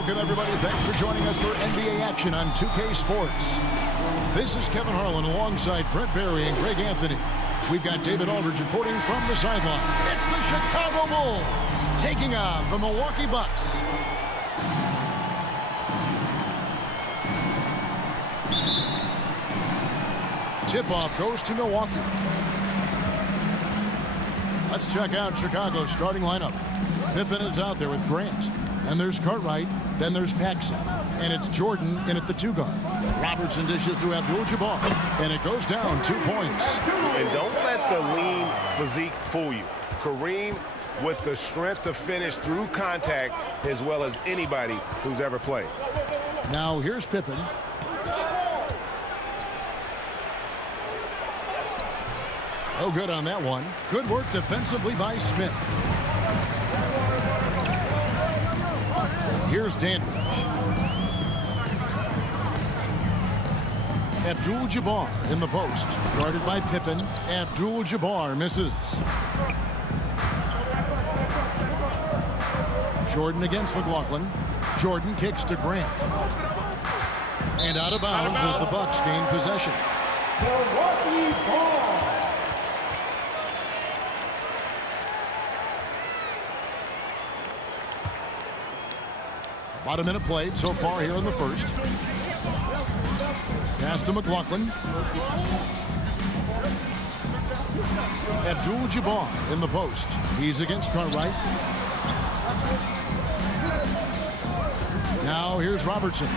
Welcome, everybody. Thanks for joining us for NBA action on 2K Sports. This is Kevin Harlan alongside Brent Barry and Greg Anthony. We've got David Aldridge reporting from the sideline. It's the Chicago Bulls taking on the Milwaukee Bucks. Tip-off goes to Milwaukee. Let's check out Chicago's starting lineup. Pippen is out there with Grant. And there's Cartwright, then there's Paxson, and it's Jordan in at the 2 guard. Robertson dishes to Abdul-Jabbar, and it goes down 2 points. And don't let the lean physique fool you. Kareem with the strength to finish through contact as well as anybody who's ever played. Now here's Pippen. Oh, good on that one. Good work defensively by Smith. Here's Dandridge. Abdul-Jabbar in the post. Guarded by Pippen. Abdul-Jabbar misses. Jordan against McLaughlin. Jordan kicks to Grant. And out of bounds as the Bucks gain possession. About a minute played so far here in the first. Pass to McLaughlin. Abdul-Jabbar in the post. He's against Cartwright. Now here's Robertson.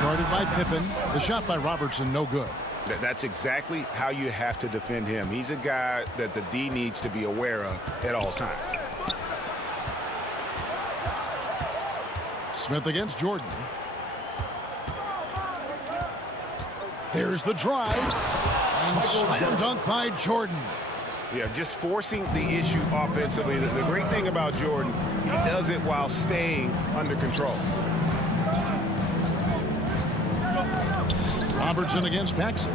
Guarded by Pippen. The shot by Robertson, no good. That's exactly how you have to defend him. He's a guy that the D needs to be aware of at all times. Smith against Jordan. There's the drive. And slam dunk by Jordan. Yeah, just forcing the issue offensively. The great thing about Jordan, he does it while staying under control. Robertson against Paxson.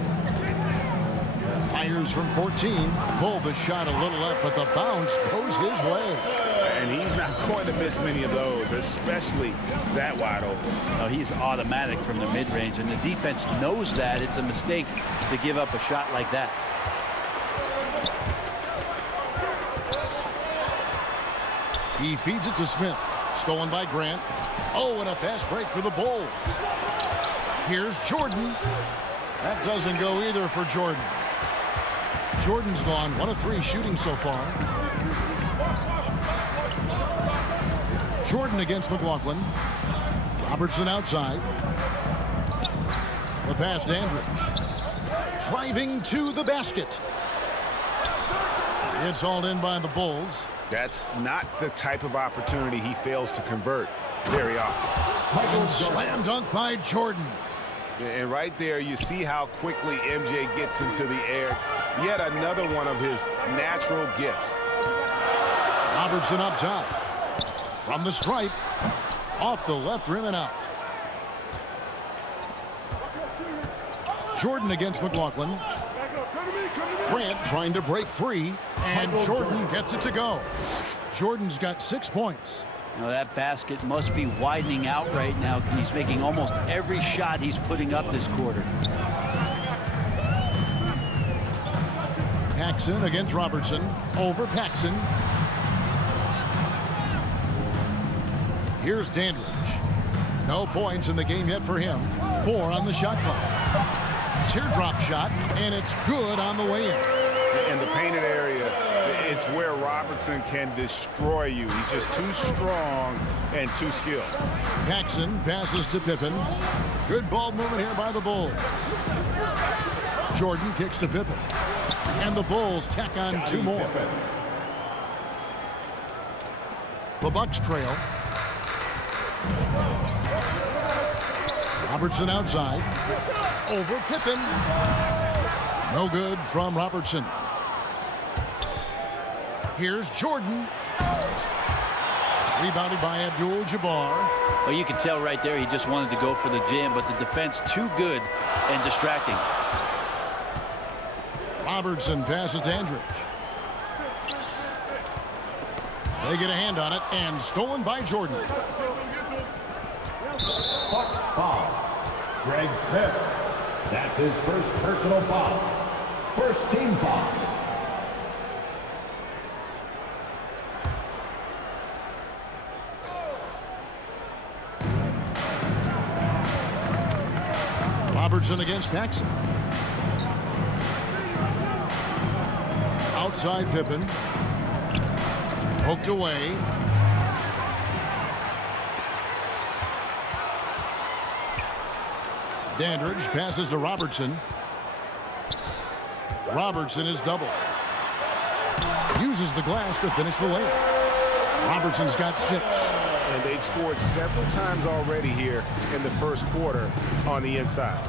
Fires from 14. Pulled the shot a little left, but the bounce goes his way. And he's not going to miss many of those, especially that wide open. No, he's automatic from the mid-range, and the defense knows that. It's a mistake to give up a shot like that. He feeds it to Smith. Stolen by Grant. Oh, and a fast break for the Bulls. Here's Jordan. That doesn't go either for Jordan. Jordan's gone 1 of 3 shooting so far. Jordan against McLaughlin. Robertson outside. The pass to Dandridge. Driving to the basket. It's hauled in by the Bulls. That's not the type of opportunity he fails to convert very often. And slam dunk by Jordan. And right there, you see how quickly MJ gets into the air. Yet another one of his natural gifts. Robertson up top. From the stripe. Off the left rim and out. Jordan against McLaughlin. Grant trying to break free. And Jordan gets it to go. Jordan's got 6 points. You know, that basket must be widening out right now. He's making almost every shot he's putting up this quarter. Paxson against Robertson. Over Paxson. Here's Dandridge. No points in the game yet for him. 4 on the shot clock. Teardrop shot, and it's good on the way in. In the painted area, it's where Robertson can destroy you. He's just too strong and too skilled. Paxson passes to Pippen. Good ball movement here by the Bulls. Jordan kicks to Pippen. And the Bulls tack on 2 more. The Bucks trail. Robertson outside. Over Pippen. No good from Robertson. Here's Jordan. Rebounded by Abdul-Jabbar. Well, you can tell right there he just wanted to go for the jam, but the defense too good and distracting. Robertson passes to Dandridge. They get a hand on it, and stolen by Jordan. Bucks foul. Greg Smith. That's his first personal foul. First team foul. Robertson against Paxson. Outside Pippen. Poked away. Dandridge passes to Robertson. Robertson is double. Uses the glass to finish the layup. Robertson's got 6. And they've scored several times already here in the first quarter on the inside.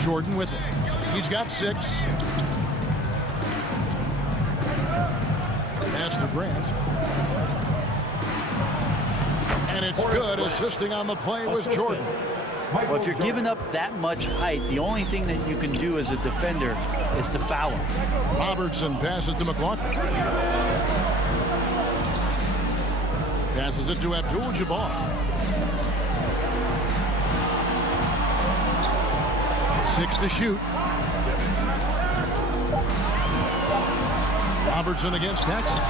Jordan with it. He's got 6. Pass to Grant. And it's good. Assisting on the play was Jordan. Well, if you're giving up that much height, the only thing that you can do as a defender is to foul him. Robertson passes to McLaughlin. Passes it to Abdul-Jabbar. 6 to shoot. Robertson against Paxson.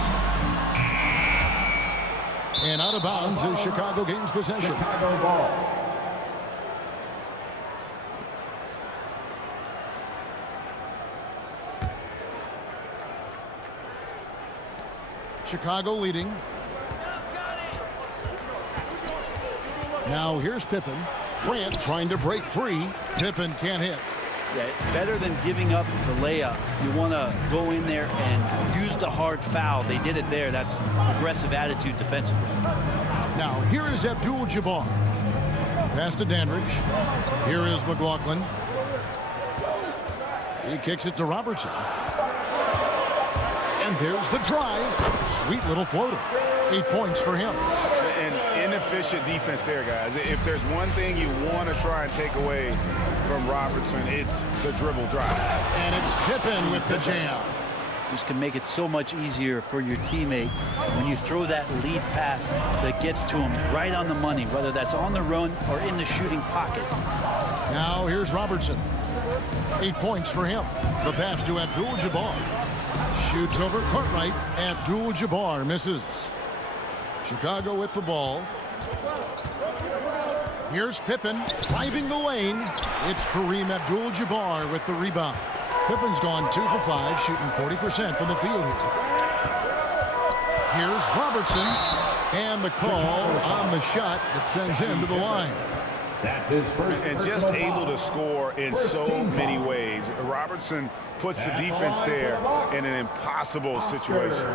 And out of bounds as Chicago gains possession. Chicago ball. Chicago leading. Now here's Pippen. Grant trying to break free. Pippen can't hit. Yeah, better than giving up the layup, you want to go in there and use the hard foul. They did it there. That's aggressive attitude defensively. Now here is Abdul-Jabbar. Pass to Dandridge. Here is McLaughlin. He kicks it to Robertson. And there's the drive. Sweet little floater. 8 points for him. An inefficient defense there, guys. If there's one thing you want to try and take away from Robertson, it's the dribble drive. And it's Pippen with the jam. This can make it so much easier for your teammate when you throw that lead pass that gets to him right on the money, whether that's on the run or in the shooting pocket. Now here's Robertson. 8 points for him. The pass to Abdul-Jabbar. Shoots over Cartwright. Abdul-Jabbar misses. Chicago with the ball. Here's Pippen driving the lane. It's Kareem Abdul-Jabbar with the rebound. Pippen's gone 2 for 5, shooting 40% from the field here. Here's Robertson. And the call on the shot that sends him to the line. That's his first. And just able to score in so many ways. Robertson puts the defense there in an impossible situation.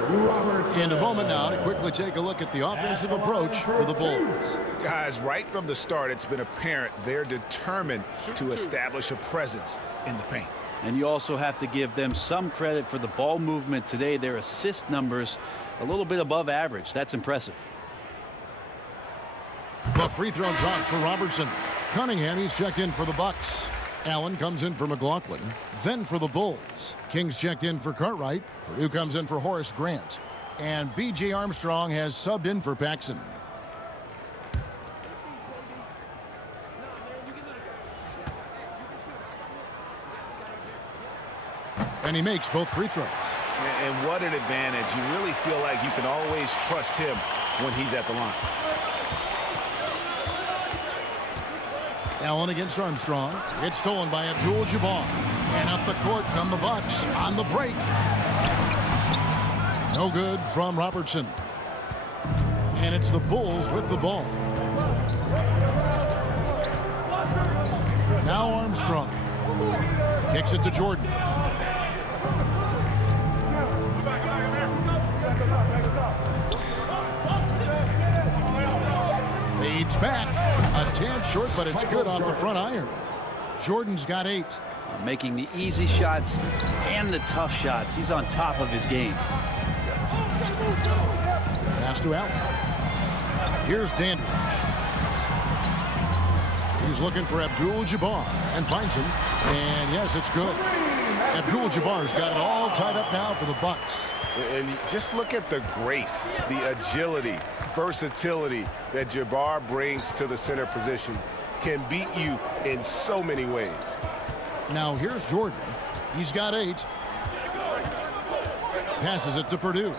In a moment now to quickly take a look at the offensive approach for the Bulls. Guys, right from the start, it's been apparent they're determined to establish a presence in the paint. And you also have to give them some credit for the ball movement today. Their assist numbers a little bit above average. That's impressive. The free throw drops for Robertson. Cunningham, he's checked in for the Bucks. Allen comes in for McLaughlin. Then for the Bulls. Kings checked in for Cartwright. Purdue comes in for Horace Grant. And B.J. Armstrong has subbed in for Paxson. And he makes both free throws. And what an advantage. You really feel like you can always trust him when he's at the line. Allen against Armstrong. It's stolen by Abdul-Jabbar. And up the court come the Bucks on the break. No good from Robertson. And it's the Bulls with the ball. Now Armstrong. Kicks it to Jordan. Fades back. A tad short, but it's good off the front iron. Jordan's got 8. Making the easy shots and the tough shots. He's on top of his game. Pass to Allen. Here's Dandridge. He's looking for Abdul-Jabbar and finds him. And yes, it's good. Abdul-Jabbar's got it all tied up now for the Bucks. And just look at the grace, the agility, versatility that Jabbar brings to the center position. Can beat you in so many ways. Now here's Jordan. He's got 8. Passes it to Purdue.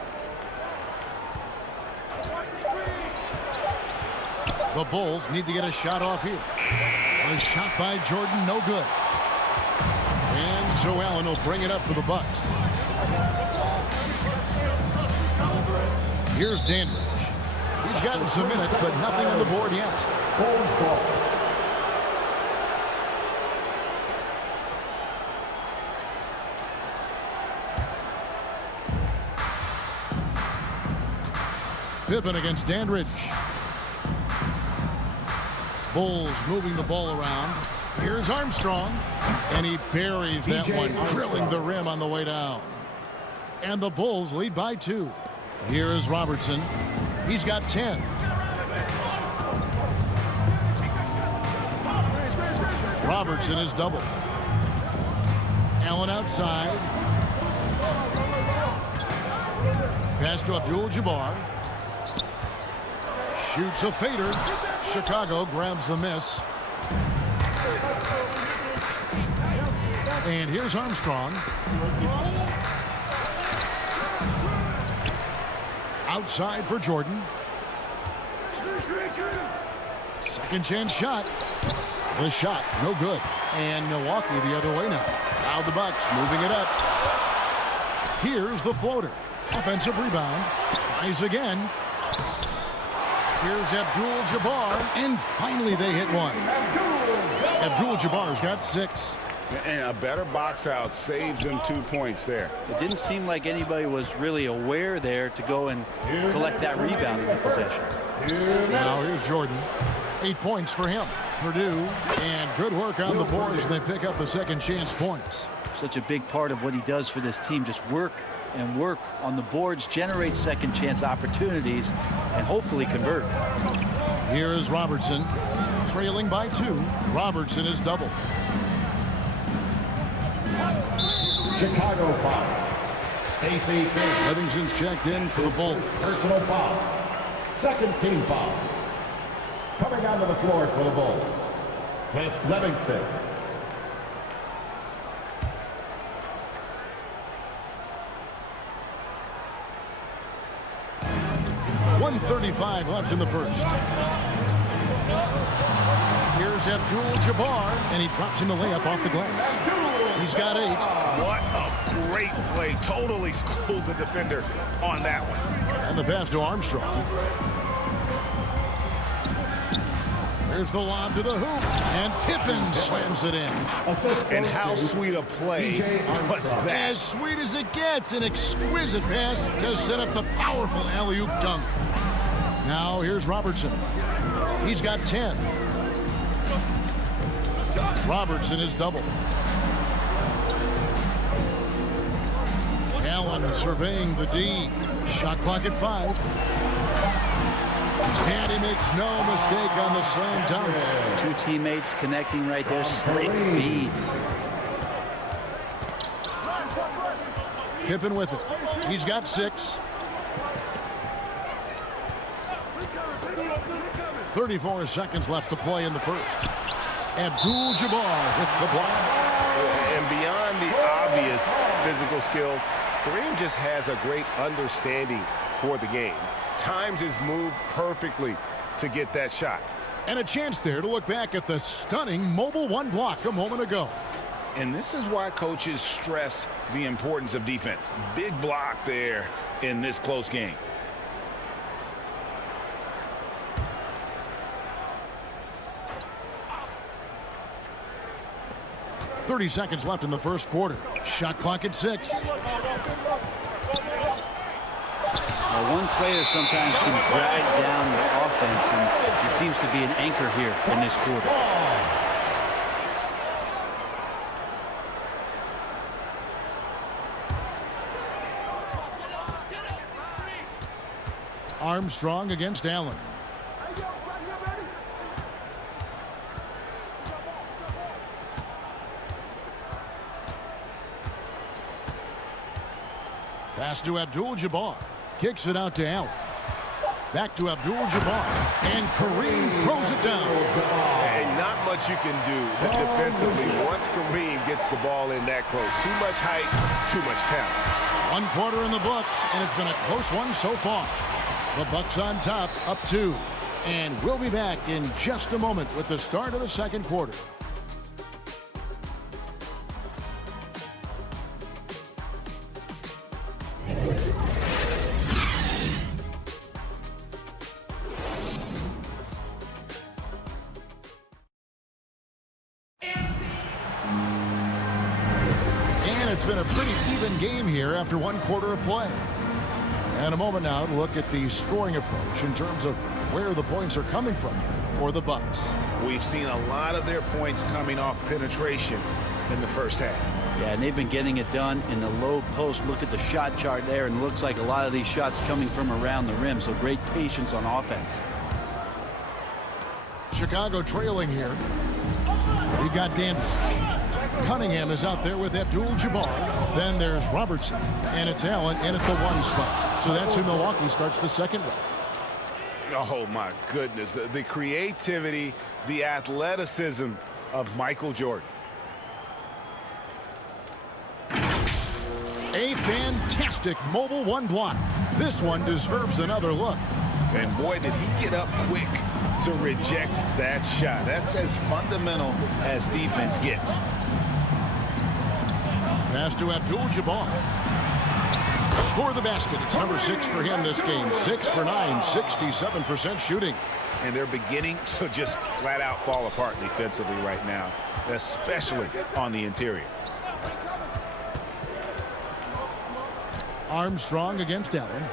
The Bulls need to get a shot off here. A shot by Jordan, no good. And Joe Allen will bring it up for the Bucks. Here's Dandridge. He's gotten some minutes, but nothing on the board yet. Bulls ball. Pippen against Dandridge. Bulls moving the ball around. Here's Armstrong. And he buries that one, drilling the rim on the way down. And the Bulls lead by 2. Here is Robertson. He's got 10. Robertson is double. Allen outside. Pass to Abdul-Jabbar. Shoots a fader. Chicago grabs the miss. And here's Armstrong. Outside for Jordan. Second chance shot. The shot, no good. And Milwaukee the other way now. Now the Bucks moving it up. Here's the floater. Offensive rebound. Tries again. Here's Abdul-Jabbar. And finally they hit one. Abdul-Jabbar's got 6. And a better box out saves them 2 points there. It didn't seem like anybody was really aware there to go and collect that rebound in the possession. Now here's Jordan. 8 points for him. Purdue, and good work on the boards. They pick up the second chance points. Such a big part of what he does for this team. Just work and work on the boards, generate second chance opportunities, and hopefully convert. Here is Robertson, trailing by 2. Robertson is double. Chicago foul. Stacey Fields. Livingston's checked in for the Bulls. Personal foul. Second team foul. Coming onto the floor for the Bulls. With Livingston. .135 left in the first. Here's Abdul-Jabbar, and he drops in the layup off the glass. He's got 8. What a great play. Totally schooled the defender on that one. And the pass to Armstrong. Here's the lob to the hoop, and Pippen slams it in. And how sweet a play was that? As sweet as it gets, an exquisite pass to set up the powerful alley-oop dunk. Now here's Robertson. He's got 10. Robertson is double. Allen surveying the D. Shot clock at 5. And he makes no mistake on the slam dunk. 2 teammates connecting right there. Slick feed. Pippen with it. He's got 6. 34 seconds left to play in the first. Abdul-Jabbar with the block. And beyond the obvious physical skills, Kareem just has a great understanding for the game. Times his move perfectly to get that shot. And a chance there to look back at the stunning mobile 1 block a moment ago. And this is why coaches stress the importance of defense. Big block there in this close game. .30 seconds left in the first quarter. Shot clock at 6. One player sometimes can drag down the offense, and he seems to be an anchor here in this quarter. Armstrong against Allen. Pass to Abdul-Jabbar. Kicks it out to Allen. Back to Abdul-Jabbar. And Kareem throws it down. And not much you can do defensively once Kareem gets the ball in that close. Too much height, too much talent. 1 quarter in the books, and it's been a close one so far. The Bucks on top, up 2. And we'll be back in just a moment with the start of the second quarter. It's been a pretty even game here after 1 quarter of play. And a moment now to look at the scoring approach in terms of where the points are coming from for the Bucks. We've seen a lot of their points coming off penetration in the first half. Yeah, and they've been getting it done in the low post. Look at the shot chart there, and it looks like a lot of these shots coming from around the rim, so great patience on offense. Chicago trailing here. We've got Dandridge. Cunningham is out there with Abdul-Jabbar. Then there's Robertson. And it's Allen in at the 1 spot. So that's who Milwaukee starts the second with. Oh, my goodness. The creativity, the athleticism of Michael Jordan. A fantastic mobile 1 block. This one deserves another look. And boy, did he get up quick to reject that shot. That's as fundamental as defense gets. Pass to Abdul-Jabbar. Score the basket. It's number 6 for him this game. 6 for 9, 67% shooting. And they're beginning to just flat out fall apart defensively right now, especially on the interior. Armstrong against Allen.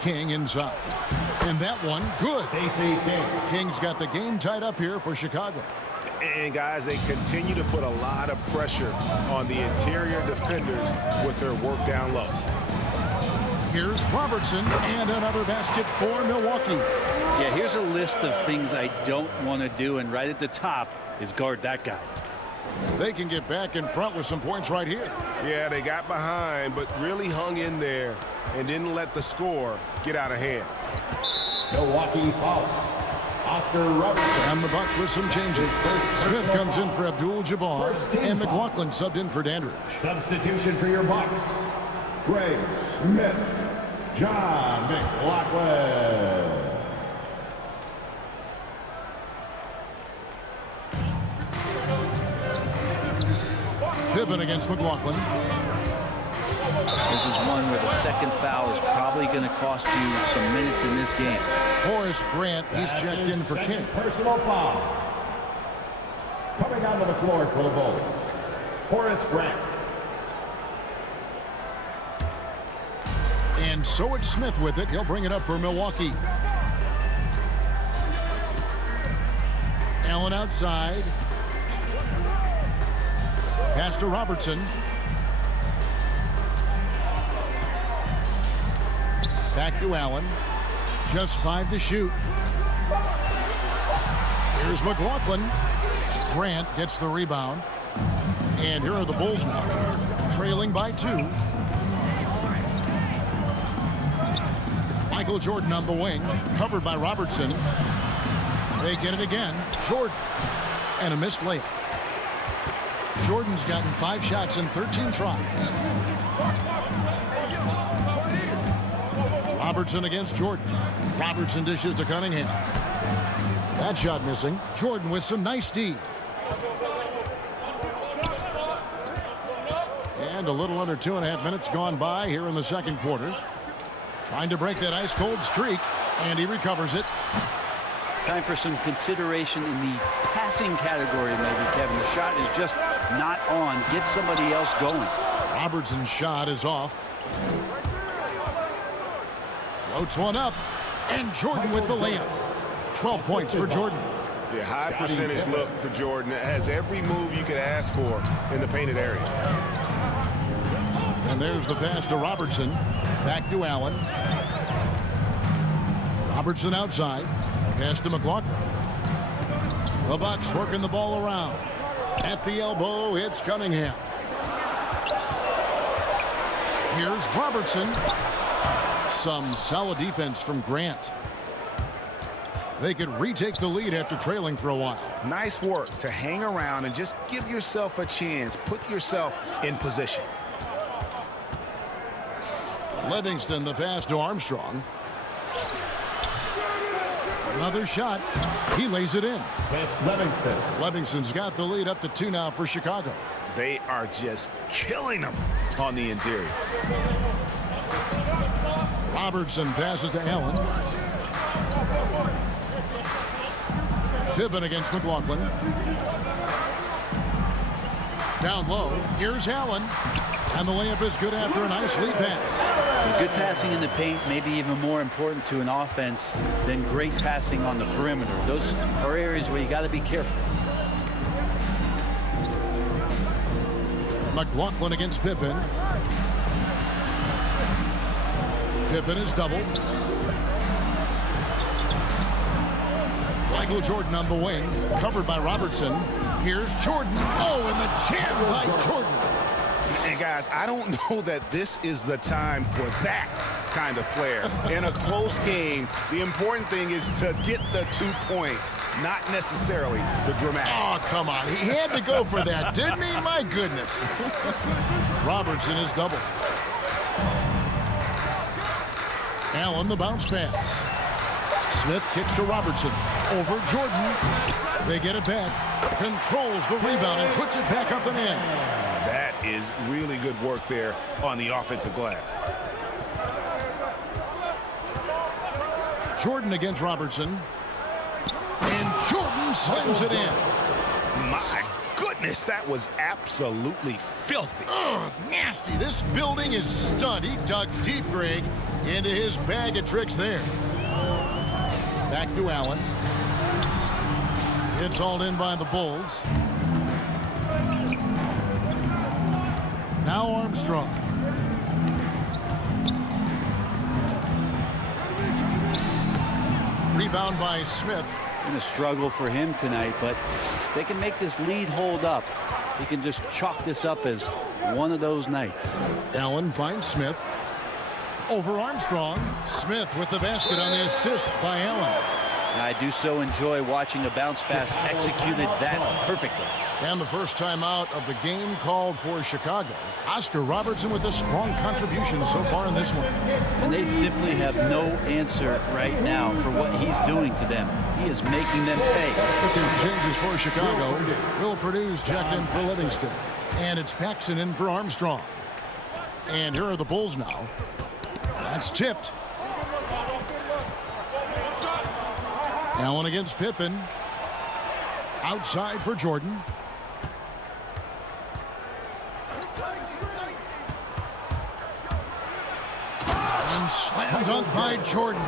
King inside. And that one, good. Stacey King. King's got the game tied up here for Chicago. And, guys, they continue to put a lot of pressure on the interior defenders with their work down low. Here's Robertson, and another basket for Milwaukee. Yeah, here's a list of things I don't want to do, and right at the top is guard that guy. They can get back in front with some points right here. Yeah, they got behind, but really hung in there and didn't let the score get out of hand. Milwaukee foul. Oscar Robertson. And the Bucks with some changes. Smith comes in for Abdul-Jabbar, and McLaughlin subbed in for Dandridge. Substitution for your Bucks. Greg Smith. John McLaughlin. Pippen against McLaughlin. This is one where the second foul is probably going to cost you some minutes in this game. Horace Grant, he's checked in for King. Personal foul. Coming onto the floor for the Bulls. Horace Grant. And so it's Smith with it. He'll bring it up for Milwaukee. Allen outside. Pass to Robertson. Back to Allen. Just 5 to shoot. Here's McLaughlin. Grant gets the rebound. And here are the Bulls now, trailing by 2. Michael Jordan on the wing, covered by Robertson. They get it again. Jordan. And a missed layup. Jordan's gotten 5 shots in 13 tries. Robertson against Jordan. Robertson dishes to Cunningham. That shot missing. Jordan with some nice D. And a little under 2.5 minutes gone by here in the second quarter. Trying to break that ice-cold streak, and he recovers it. Time for some consideration in the passing category, maybe, Kevin. The shot is just not on. Get somebody else going. Robertson's shot is off. Floats one up, and Jordan with the layup. 12 points for Jordan. Yeah, high percentage look for Jordan. It has every move you could ask for in the painted area. And there's the pass to Robertson. Back to Allen. Robertson outside. Pass to McLaughlin. The Bucks working the ball around. At the elbow, it's Cunningham. Here's Robertson. Some solid defense from Grant. They could retake the lead after trailing for a while. Nice work to hang around and just give yourself a chance. Put yourself in position. Livingston the pass to Armstrong. Another shot. He lays it in. With Livingston. Livingston's got the lead up to 2 now for Chicago. They are just killing them on the interior. Robertson passes to Allen. Pippen against McLaughlin. Down low. Here's Allen. And the layup is good after a nice lead pass. Good passing in the paint may be even more important to an offense than great passing on the perimeter. Those are areas where you got to be careful. McLaughlin against Pippen. Pippen is doubled. Michael Jordan on the wing, covered by Robertson. Here's Jordan. Oh, and the jam by Jordan. And guys, I don't know that this is the time for that kind of flair. In a close game, the important thing is to get the 2 points, not necessarily the dramatics. Oh, come on. He had to go for that, didn't he? My goodness. Robertson is doubled. Allen the bounce pass. Smith kicks to Robertson. Over Jordan. They get it back. Controls the rebound and puts it back up and in. That is really good work there on the offensive glass. Jordan against Robertson. And Jordan slams it in. My goodness, that was absolutely filthy. Oh, nasty. This building is stunned. He dug deep, Greg, into his bag of tricks there. Back to Allen. It's hauled in by the Bulls. Now Armstrong. Rebound by Smith. Been a struggle for him tonight, but if they can make this lead hold up, he can just chalk this up as one of those nights. Allen finds Smith. Over Armstrong. Smith with the basket on the assist by Allen. I do so enjoy watching a bounce pass executed that perfectly. And the first time out of the game called for Chicago. Oscar Robertson with a strong contribution so far in this one. And they simply have no answer right now for what he's doing to them. He is making them pay. Some changes for Chicago. Will Purdue's checked in for Livingston. And it's Paxson in for Armstrong. And here are the Bulls now. That's tipped. Allen against Pippen. Outside for Jordan. And slam dunk by Jordan.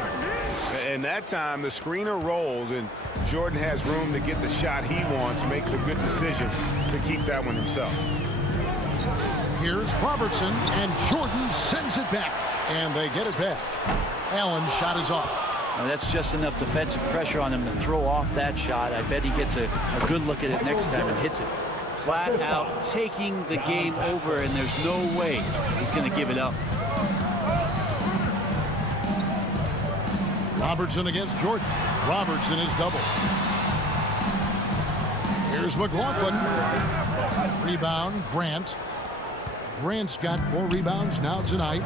And that time the screener rolls and Jordan has room to get the shot he wants, makes a good decision to keep that one himself. Here's Robertson, and Jordan sends it back. And they get it back. Allen's shot is off. Now that's just enough defensive pressure on him to throw off that shot. I bet he gets a good look at it next time and hits it. Flat out taking the game over, and there's no way he's going to give it up. Robertson against Jordan. Robertson is double. Here's McLaughlin. Rebound, Grant. Grant's got 4 rebounds now tonight.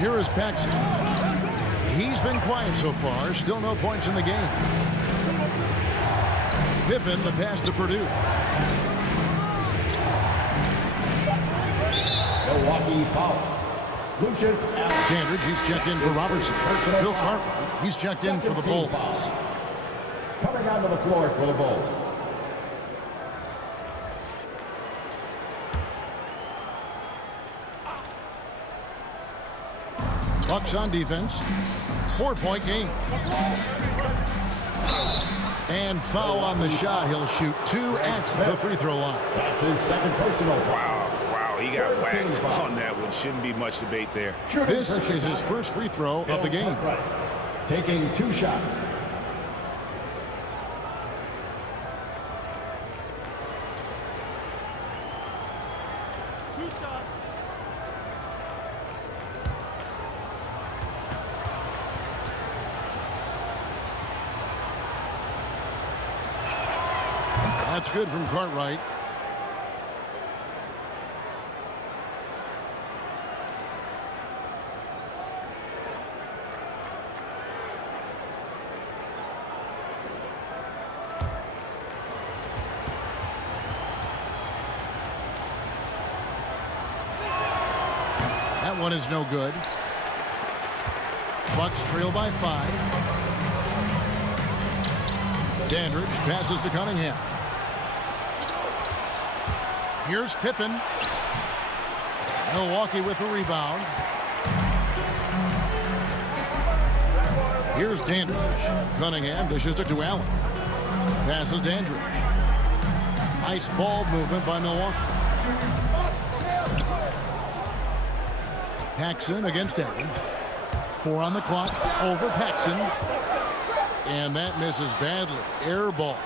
Here is Paxson. He's been quiet so far. Still no points in the game. Pippen, the pass to Purdue. Milwaukee foul. Lucius Dandridge, he's checked in for Robertson. Bill Cartwright, he's checked in for the Bulls. Coming onto the floor for the Bulls. Bucks on defense. 4-point game. And foul on the shot. He'll shoot 2 at the free throw line. That's his second personal foul. Wow, he got whacked on that one. Shouldn't be much debate there. This is his first free throw of the game. Taking 2 shots. That's good from Cartwright. That one is no good. Bucks trail by 5. Dandridge passes to Cunningham. Here's Pippen. Milwaukee with the rebound. Here's Dandridge. Cunningham dishes it to Allen. Passes Dandridge. Nice ball movement by Milwaukee. Paxson against Allen. 4 on the clock. Over Paxson. And that misses badly. Air ball.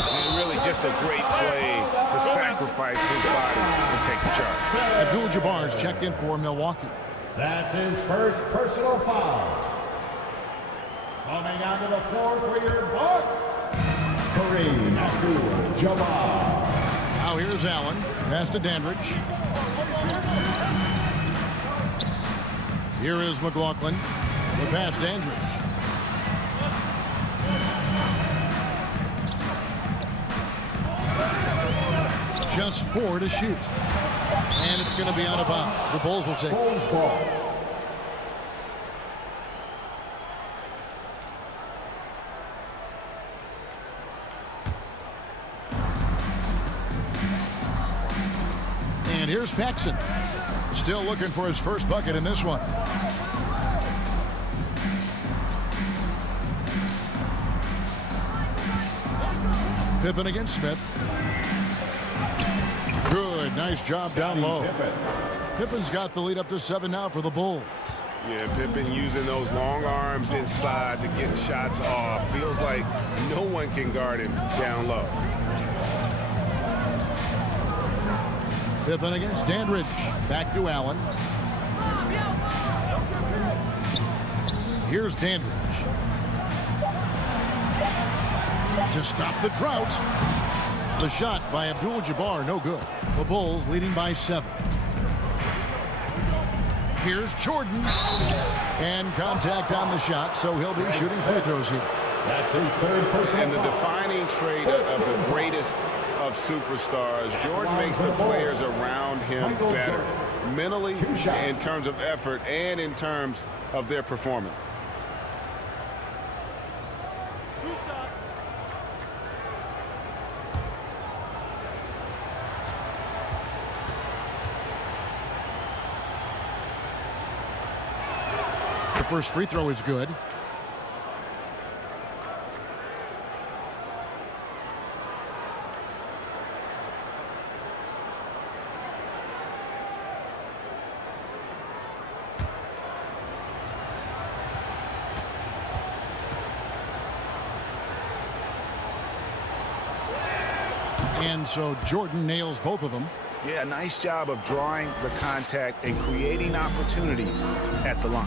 And really just a great play to sacrifice his body and take the charge. Abdul-Jabbar's checked in for Milwaukee. That's his first personal foul. Coming onto the floor for your Bucks, Kareem Abdul-Jabbar. Now here's Allen. Pass to Dandridge. Here is McLaughlin. The pass Dandridge. Just 4 to shoot. And it's going to be out of bounds. The Bulls will take it. Bulls ball. And here's Paxson. Still looking for his first bucket in this one. Pippen against Smith. Good. Nice job down low. Pippen's got the lead up to 7 now for the Bulls. Yeah, Pippen using those long arms inside to get shots off. Feels like no one can guard him down low. Pippen against Dandridge. Back to Allen. Here's Dandridge. To stop the drought. The shot by Abdul-Jabbar, no good. The Bulls leading by 7. Here's Jordan. And contact on the shot, so he'll be shooting free throws here. That's his third personal And the foul. defining trait of the greatest of superstars, Jordan makes the players around him better. Mentally, in terms of effort, and in terms of their performance. The first free throw is good. And so Jordan nails both of them. Yeah, nice job of drawing the contact and creating opportunities at the line.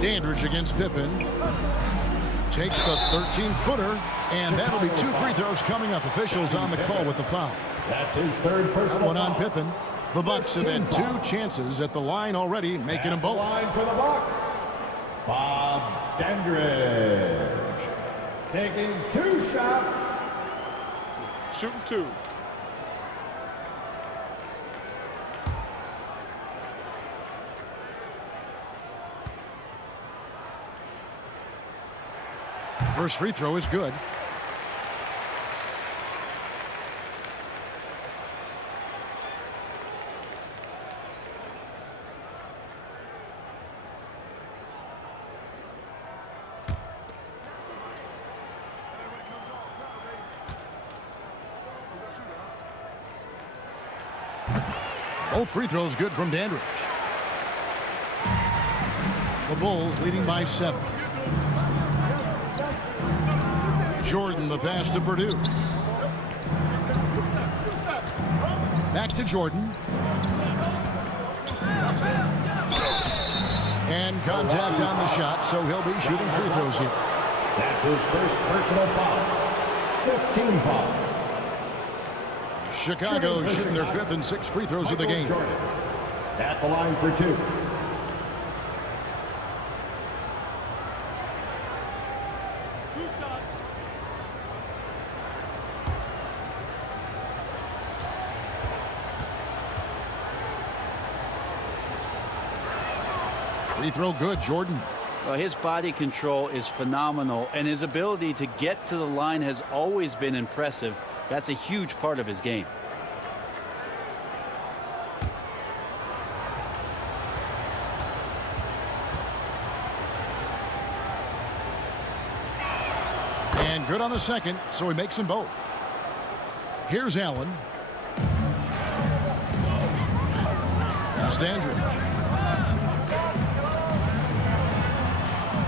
Dandridge against Pippen. Takes the 13-footer, and that'll be 2 free throws coming up. Officials on the call with the foul. That's his third personal One on foul. Pippen. The Bucks have had 2 chances at the line already, making them At the both. line for the Bucks, Bob Dandridge. Taking 2 shots. Shooting 2. First free throw is good. Both free throws good from Dandridge. The Bulls leading by 7. Jordan, the pass to Purdue. Back to Jordan. And contact on the shot, so he'll be shooting free throws here. That's his first personal foul. 15 foul. Chicago shooting their 5th and 6th free throws of the game. Jordan at the line for 2. Free throw good, Jordan. Well, his body control is phenomenal, and his ability to get to the line has always been impressive. That's a huge part of his game. And good on the second, so he makes them both. Here's Allen. Pass to Andrews.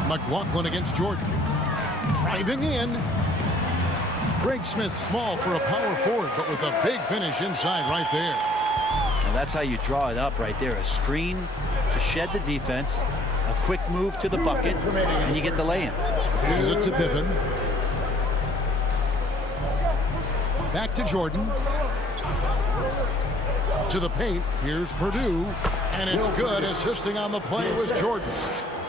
McLaughlin against Jordan. Driving in. Greg Smith small for a power forward, but with a big finish inside right there. And that's how you draw it up right there. A screen to shed the defense, a quick move to the bucket, and you get the lay-in. This is it to Pippen. Back to Jordan. To the paint. Here's Purdue. And it's good. Assisting on the play was Jordan.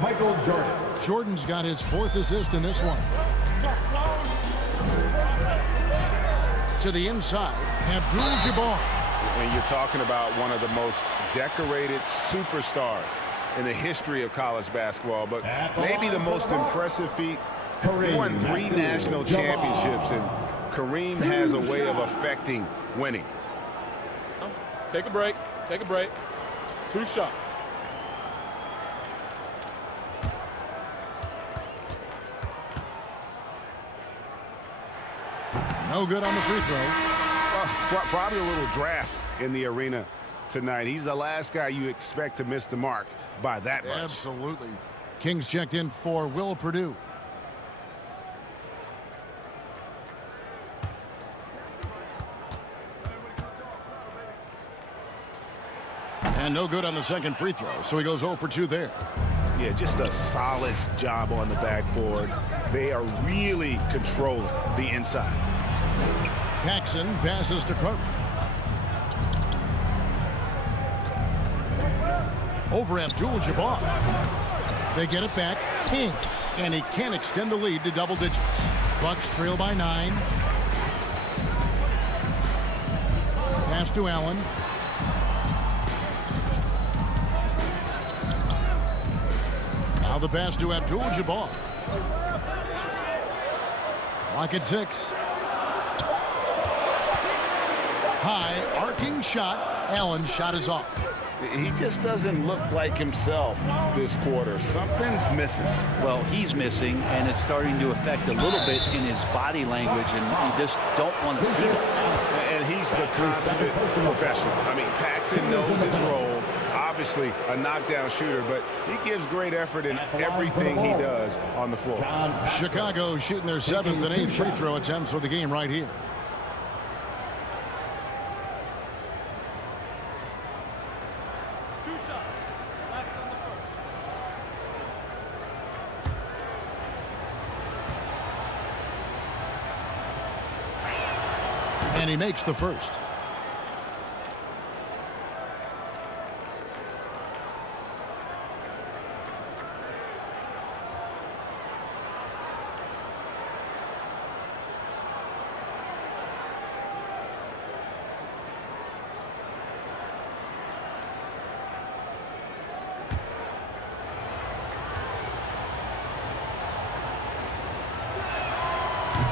Michael Jordan. Jordan's got his 4th assist in this one. To the inside, Abdul-Jabbar. And you're talking about one of the most decorated superstars in the history of college basketball, but maybe the most impressive feat. He won 3 national championships, and Kareem has a way of affecting winning. Take a break. Take a break. 2 shots. No good on the free throw. Probably a little draft in the arena tonight. He's the last guy you expect to miss the mark by that much. Absolutely. Kings checked in for Will Purdue. And no good on the second free throw, so he goes 0 for 2 there. Yeah, just a solid job on the backboard. They are really controlling the inside. Paxson passes to Carter. Over Abdul-Jabbar. They get it back. King. And he can't extend the lead to double digits. Bucks trail by 9. Pass to Allen. Now the pass to Abdul-Jabbar. Clock at 6. High arcing shot. Allen's shot is off. He just doesn't look like himself this quarter. Something's missing. Well, he's missing, and it's starting to affect a little bit in his body language, and you just don't want to see that. And he's the consummate professional. I mean, Paxson knows his role. Obviously a knockdown shooter, but he gives great effort in everything he does on the floor. Chicago shooting their 7th and 8th free throw attempts for the game right here. And he makes the first.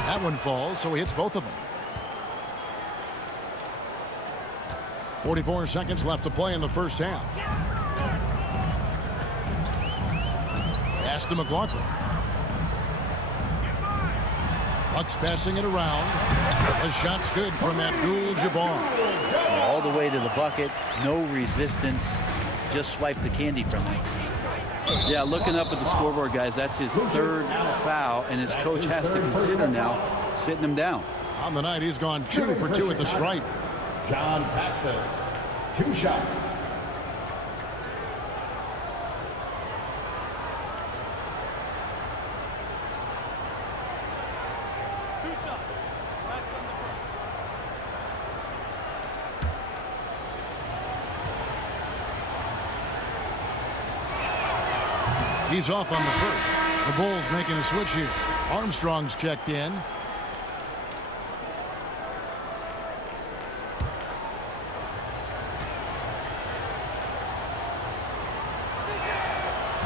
That one falls, so he hits both of them. 44 seconds left to play in the first half. Pass to McLaughlin. Bucks passing it around. The shot's good from Abdul-Jabbar. All the way to the bucket, no resistance, just swipe the candy from him. Yeah, looking up at the scoreboard, guys, that's his third foul, and his coach has to consider now sitting him down. On the night, he's gone 2 for 2 at the stripe. John Paxson, 2 shots. He's off on the first. The Bulls making a switch here. Armstrong's checked in.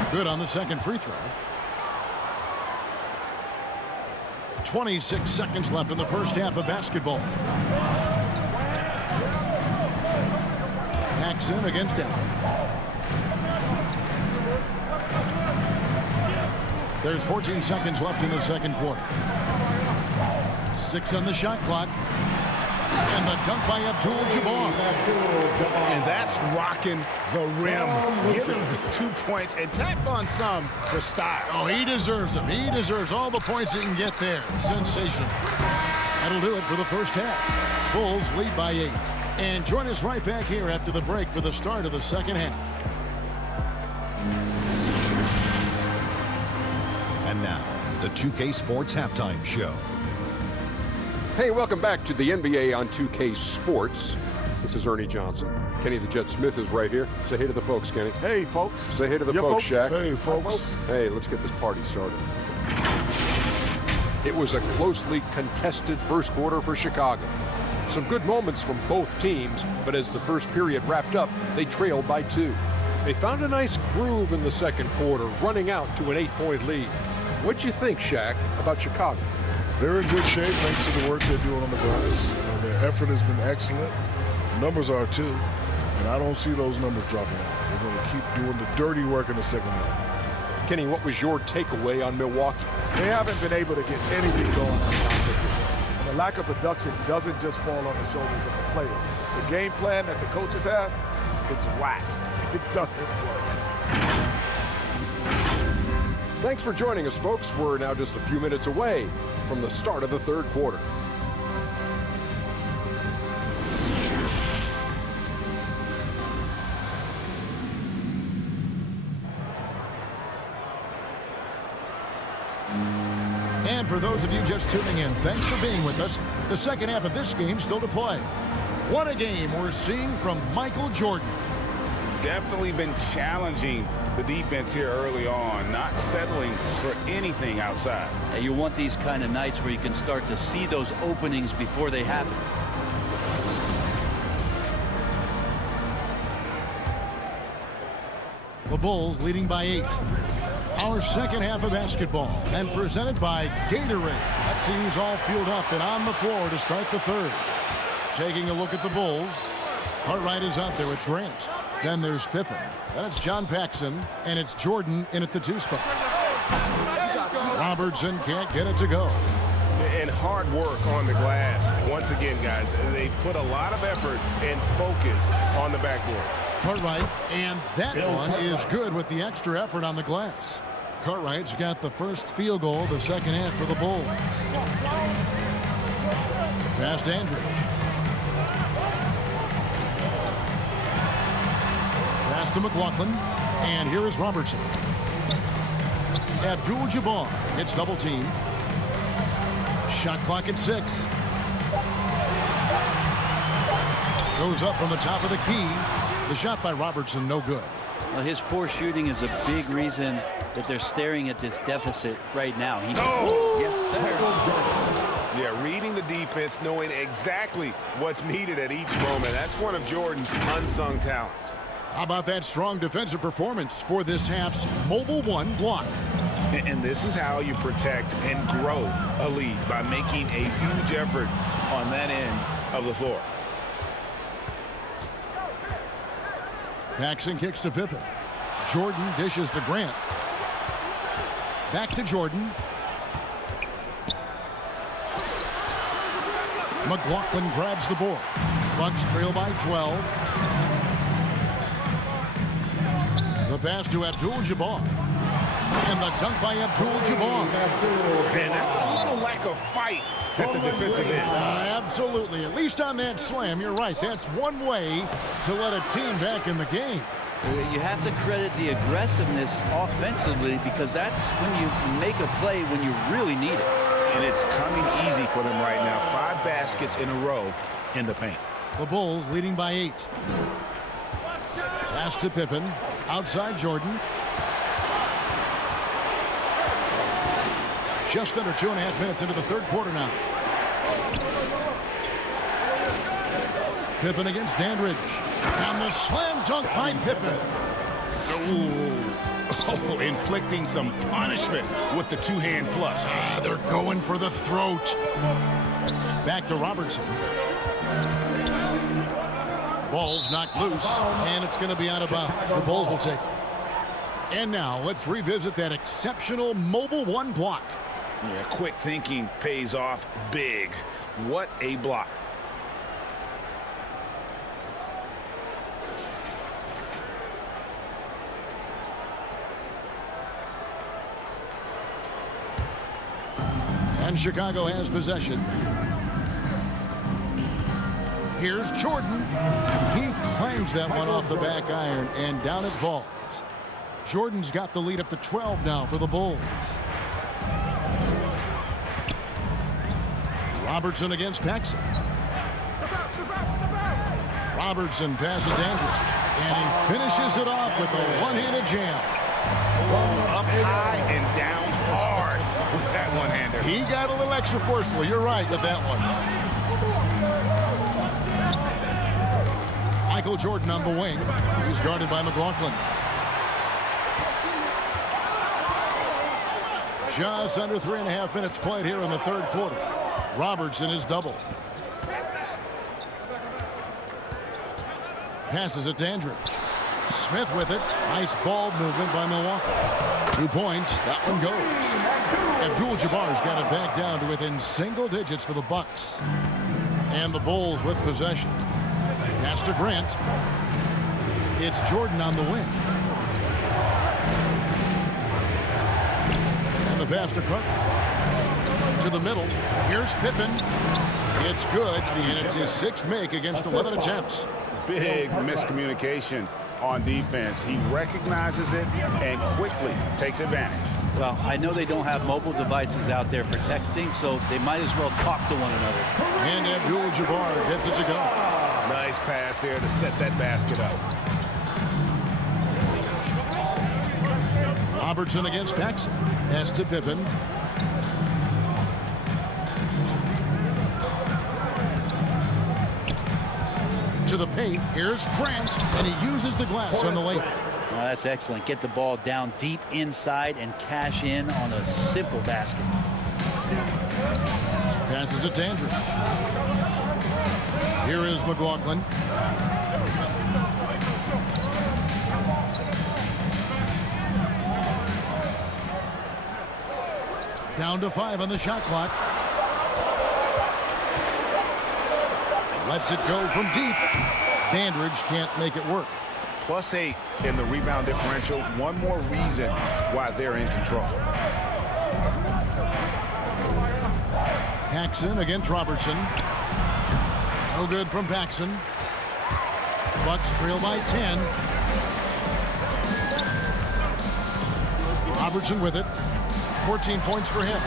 Good on the second free throw. 26 seconds left in the first half of basketball. Paxson against Allen. There's 14 seconds left in the second quarter. 6 on the shot clock. And the dunk by Abdul-Jabbar. And that's rocking the rim. Give him the 2 points and tack on some for style. Oh, he deserves them. He deserves all the points he can get there. Sensational. That'll do it for the first half. Bulls lead by 8. And join us right back here after the break for the start of the second half. And now, the 2K Sports Halftime Show. Hey, welcome back to the NBA on 2K Sports. This is Ernie Johnson. Kenny the Jet Smith is right here. Say hey to the folks, Kenny. Hey, folks. Say hey to the folks, Shaq. Hey, folks. Hey, let's get this party started. It was a closely contested first quarter for Chicago. Some good moments from both teams, but as the first period wrapped up, they trailed by 2. They found a nice groove in the second quarter, running out to an 8-point lead. What'd you think, Shaq, about Chicago? They're in good shape thanks to the work they're doing on the glass. Their effort has been excellent. The numbers are too. And I don't see those numbers dropping out. They're going to keep doing the dirty work in the second half. Kenny, what was your takeaway on Milwaukee? They haven't been able to get anything going on offense. The lack of production doesn't just fall on the shoulders of the players. The game plan that the coaches have, it's whack. It doesn't work. Thanks for joining us, folks. We're now just a few minutes away from the start of the third quarter. And for those of you just tuning in, thanks for being with us. The second half of this game still to play. What a game we're seeing from Michael Jordan. Definitely been challenging the defense here early on, not settling for anything outside. And you want these kind of nights where you can start to see those openings before they happen. The Bulls leading by 8. Our second half of basketball, and presented by Gatorade. That seems all fueled up and on the floor to start the third. Taking a look at the Bulls, Cartwright is out there with Grant. Then there's Pippen. Then it's John Paxson, and it's Jordan in at the 2 spot. Robertson can't get it to go. And hard work on the glass. Once again, guys, they put a lot of effort and focus on the backboard. Cartwright, and that one is good with the extra effort on the glass. Cartwright's got the first field goal of the second half for the Bulls. Past Andrews. Pass to McLaughlin, and here is Robertson. Abdul-Jabbar gets double team. Shot clock at 6. Goes up from the top of the key. The shot by Robertson, no good. Well, his poor shooting is a big reason that they're staring at this deficit right now. Yes, sir. Yeah, reading the defense, knowing exactly what's needed at each moment. That's one of Jordan's unsung talents. How about that strong defensive performance for this half's Mobile One block? And this is how you protect and grow a lead, by making a huge effort on that end of the floor. Paxson kicks to Pippen. Jordan dishes to Grant. Back to Jordan. McLaughlin grabs the board. Bucks trail by 12. The The pass to Abdul-Jabbar. And the dunk by Abdul-Jabbar. And that's a little lack of fight at the defensive end. Absolutely. At least on that slam, you're right. That's one way to let a team back in the game. You have to credit the aggressiveness offensively, because that's when you make a play when you really need it. And it's coming easy for them right now. 5 baskets in a row in the paint. The Bulls leading by 8. Pass to Pippen. Outside Jordan. Just under 2.5 minutes into the third quarter now. Pippen against Dandridge. And the slam dunk by Pippen. Oh, inflicting some punishment with the two-hand flush. They're going for the throat. Back to Robertson. Ball's knocked loose, and it's going to be out of bounds. The Bulls will take it. And now let's revisit that exceptional mobile 1 block. Yeah, quick thinking pays off big. What a block. And Chicago has possession. Here's Jordan. He claims that one off the back iron, and down it falls. Jordan's got the lead up to 12 now for the Bulls. Robertson against Paxson. Robertson passes Dandridge, and he finishes it off with a one-handed jam. Up high and down hard with that one-hander. He got a little extra forceful. You're right with that one. Michael Jordan on the wing. He's guarded by McLaughlin. Just under 3.5 minutes played here in the third quarter. Robertson is doubled. Passes it Dandridge. Smith with it. Nice ball movement by Milwaukee. 2 points. That one goes. Abdul-Jabbar's got it back down to within single digits for the Bucks. And the Bulls with possession. Pass to Grant. It's Jordan on the wing. And the pass to Cook. To the middle. Here's Pippen. It's good, and it's his 6th make against 11 attempts. Big miscommunication on defense. He recognizes it and quickly takes advantage. Well, I know they don't have mobile devices out there for texting, so they might as well talk to one another. And Abdul-Jabbar gets it to go. Nice pass there to set that basket up. Robertson against Paxson. Pass to Pippen. To the paint. Here's Grant, and he uses the glass on the layup. Oh, that's excellent. Get the ball down deep inside and cash in on a simple basket. Passes it Dandridge. Here is McLaughlin. Down to 5 on the shot clock. Lets it go from deep. Dandridge can't make it work. +8 in the rebound differential. One more reason why they're in control. Paxson against Robertson. No good from Paxson. Bucks trail by 10. Robertson with it. 14 points for him.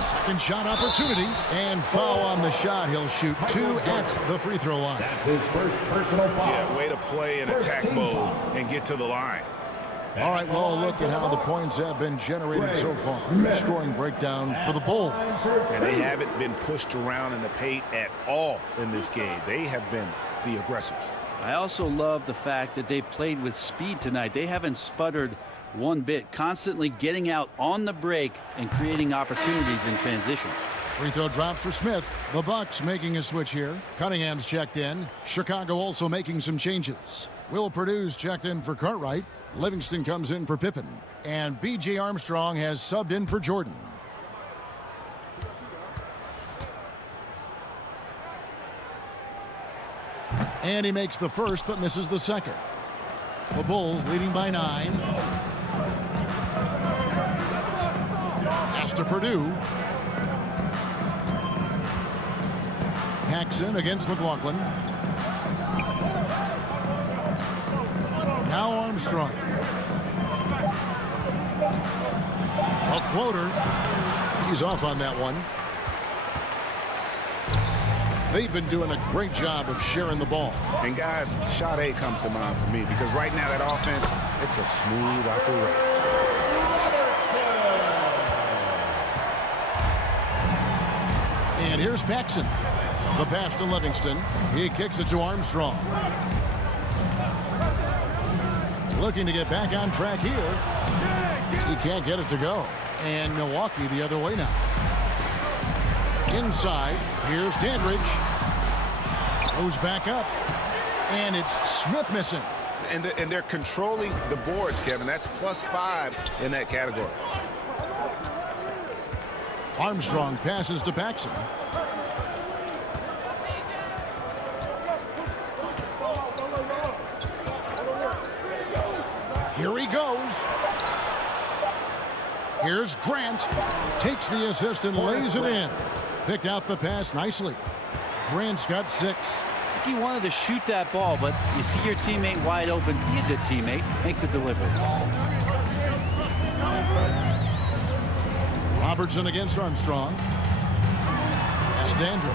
Second shot opportunity, and foul on the shot. He'll shoot 2 at the free throw line. That's his first personal foul. Yeah, way to play in attack mode and get to the line. All right, well, look at how the points have been generated so far. Scoring breakdown for the Bulls. And they haven't been pushed around in the paint at all in this game. They have been the aggressors. I also love the fact that they played with speed tonight. They haven't sputtered one bit, constantly getting out on the break and creating opportunities in transition. Free throw drop for Smith. The Bucks making a switch here. Cunningham's checked in. Chicago also making some changes. Will Purdue's checked in for Cartwright. Livingston comes in for Pippen. And B.J. Armstrong has subbed in for Jordan. And he makes the first but misses the second. The Bulls leading by 9. Pass to Purdue. Paxson against McLaughlin. Now Armstrong. A floater. He's off on that one. They've been doing a great job of sharing the ball. And guys, shot 8 comes to mind for me because right now that offense, it's a smooth operation. And here's Paxson. The pass to Livingston. He kicks it to Armstrong. Looking to get back on track here. He can't get it to go. And Milwaukee the other way now. Inside, here's Dandridge. Goes back up. And it's Smith missing. And they're controlling the boards, Kevin. That's +5 in that category. Armstrong passes to Paxson. Here he goes. Here's Grant. Takes the assist and lays it in. Picked out the pass nicely. Grant's got 6. I think he wanted to shoot that ball, but you see your teammate wide open. Be a good teammate. Make the delivery. Robertson against Armstrong. Pass Dandridge.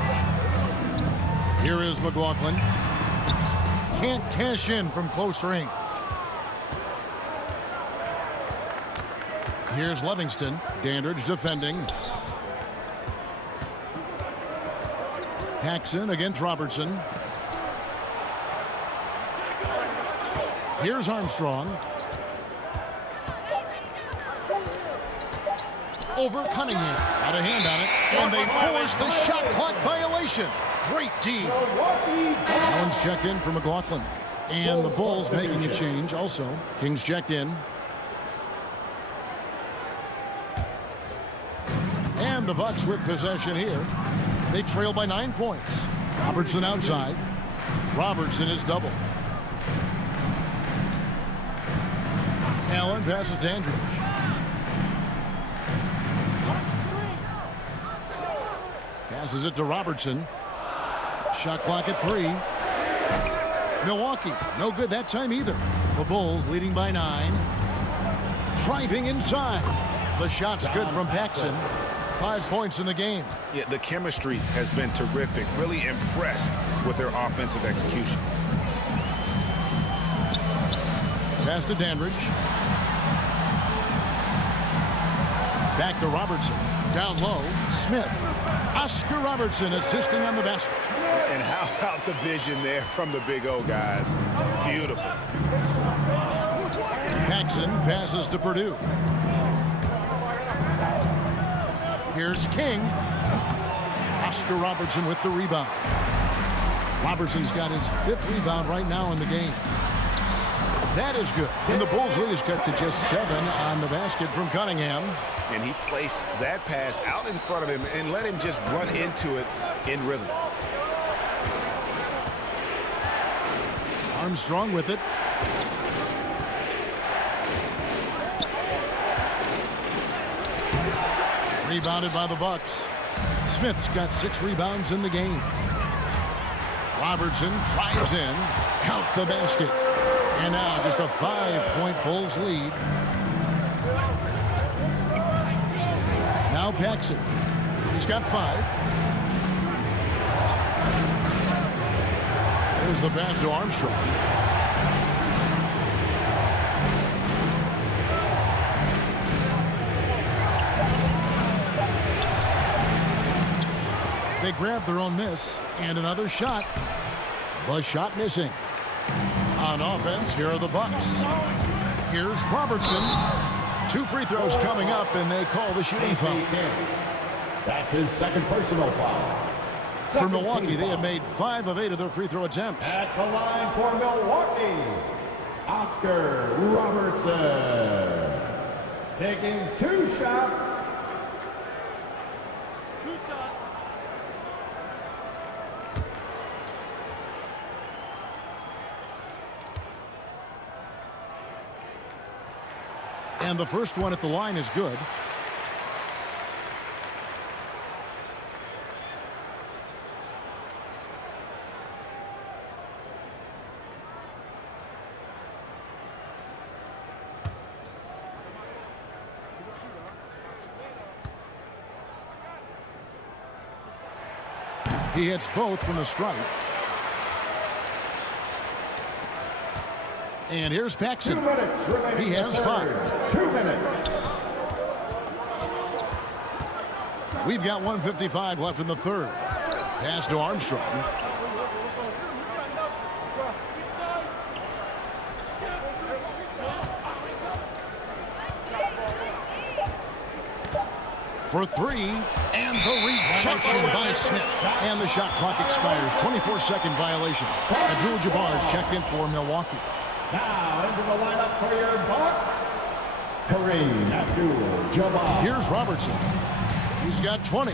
Here is McLaughlin. Can't cash in from close range. Here's Livingston. Dandridge defending. Paxson against Robertson. Here's Armstrong. Over Cunningham. Got a hand on it. And they force the shot clock violation. Great team. Allen's checked in for McLaughlin. And the Bulls making a change also. Kings checked in. And the Bucks with possession here. They trail by 9 points. Robertson outside. Robertson is double. Allen passes Dandridge. Passes it to Robertson. Shot clock at 3. Milwaukee, no good that time either. The Bulls leading by 9. Driving inside. The shot's good from Paxson. 5 points in the game. Yeah, the chemistry has been terrific. Really impressed with their offensive execution. Pass to Dandridge. Back to Robertson. Down low, Smith. Oscar Robertson assisting on the basket. And how about the vision there from the Big O, guys? Beautiful. Paxson passes to Purdue. Here's King. Oscar Robertson with the rebound. Robertson's got his 5th rebound right now in the game. That is good. And the Bulls' lead is cut to just 7 on the basket from Cunningham. And he placed that pass out in front of him and let him just run into it in rhythm. Armstrong with it. Rebounded by the Bucks. Smith's got 6 rebounds in the game. Robertson drives in. Count the basket. And now just a 5-point Bulls lead. Now Paxson. He's got 5. There's the pass to Armstrong. They grab their own miss, and another shot. The shot missing. On offense, here are the Bucks. Here's Robertson. 2 free throws coming up, and they call the shooting foul. That's his 2nd personal foul. For Milwaukee, they have made 5 of 8 of their free throw attempts. At the line for Milwaukee, Oscar Robertson. Taking 2 shots. And the first one at the line is good. He hits both from the strike. And here's Paxson. He has 5. 2 minutes. We've got 1:55 left in the third. Pass to Armstrong. For 3, and the rejection by Smith. And the shot clock expires. 24-second violation. Abdul-Jabbar is checked in for Milwaukee. Now into the lineup for your Bucks, Kareem Abdul-Jabbar. Here's Robertson. He's got 20.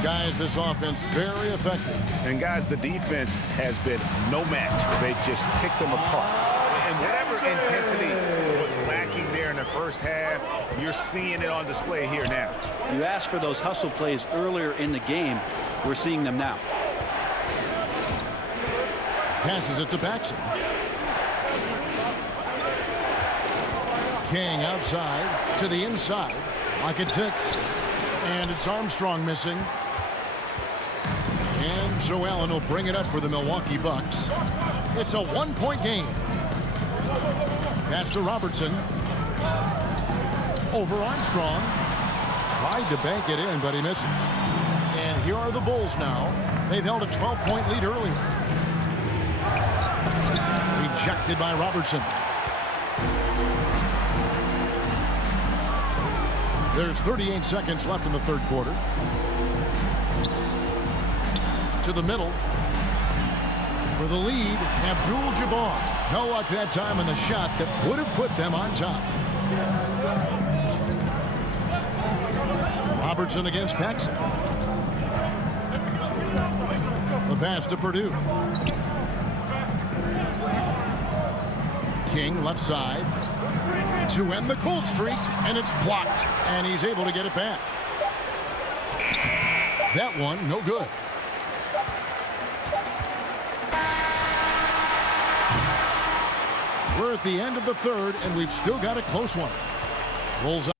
Guys, this offense very effective. And guys, the defense has been no match. They've just picked them apart. And whatever intensity was lacking there in the first half, you're seeing it on display here now. You asked for those hustle plays earlier in the game. We're seeing them now. Passes it to Paxson. King outside to the inside. Lock at 6. And it's Armstrong missing. And Joe Allen will bring it up for the Milwaukee Bucks. It's a 1-point game. Pass to Robertson. Over Armstrong. Tried to bank it in, but he misses. And here are the Bulls now. They've held a 12-point lead earlier. Rejected by Robertson. There's 38 seconds left in the third quarter. To the middle. For the lead, Abdul-Jabbar. No luck that time in the shot that would have put them on top. Robertson against Paxson. The pass to Purdue. King left side. To end the cold streak, and it's blocked, and he's able to get it back. That one, no good. We're at the end of the third, and we've still got a close one. Rolls up.